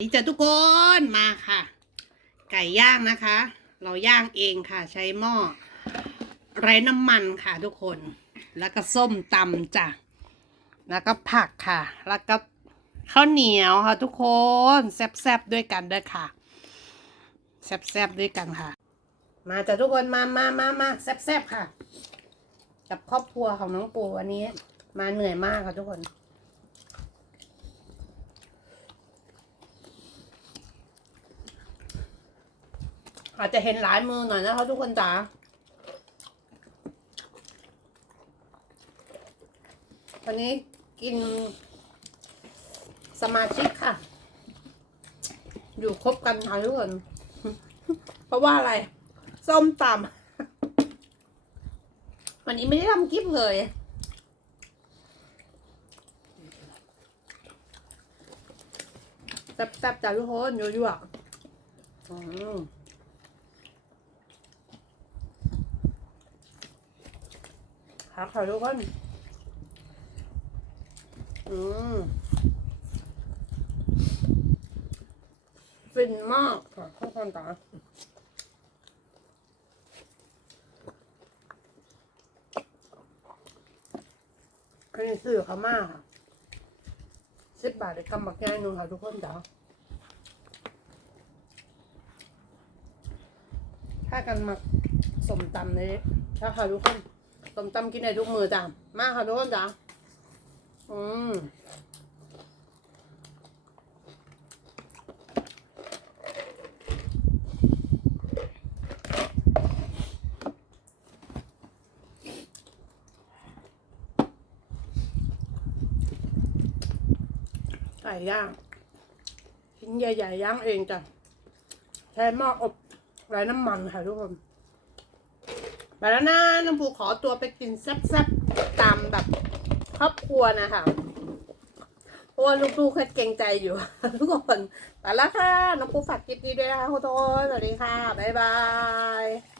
นี่จะทุกคนมาค่ะ ไก่ย่างนะคะ เราย่างเองค่ะ ใช้หม้อไร้น้ำมันค่ะทุกคน แล้วก็ส้มตำจ้ะแล้วก็ผักค่ะ แล้วก็ข้าวเหนียวค่ะทุกคนแซ่บๆด้วยกันด้วยค่ะแซ่บๆด้วยกันค่ะ มาจ้ะทุกคนมามามามาแซ่บๆค่ะ กับครอบครัวของน้องปูวันนี้ มาเหนื่อยมากค่ะทุกคน อาจจะเห็นหลายมือหน่อยนะคะทุกคนจ๋าวันนี้กินสมาชิกค่ะ อยู่ครบกันค่ะทุกคน เพราะว่าอะไร ส้มตำวันนี้ไม่ได้ทำคลิปเลย แซ่บๆจ้าทุกคนยั่วๆ อืมค่ะค่ะทุกคนอืมฟินมากค่ะทุกคนจ๋าอันนี้ซื้อเขามากค่ะสิบบาทได้กำบักง่ายนึงค่ะทุกคนจ๋าถ้ากันมาสมตำนี้ถ้าค่ะทุกคน ต้มตำกินได้ทุกมือจ้ะมาค่ะทุกคนจ้ะอืมไก่ย่างชิ้นใหญ่ๆย่างเองจ้ะใช้หม้ออบไร้น้ำมันค่ะทุกคน ไปแล้วนะน้ำผูขอตัวไปกินแซ่บๆตามแบบครอบครัวนะคะเพราะว่าลูกๆเคยเกรงใจอยู่ ทุกคนไปแล้วค่ะ น้องปูฝากคลิปนี้ด้วยนะคะทุกคนสวัสดีค่ะ บ๊ายบาย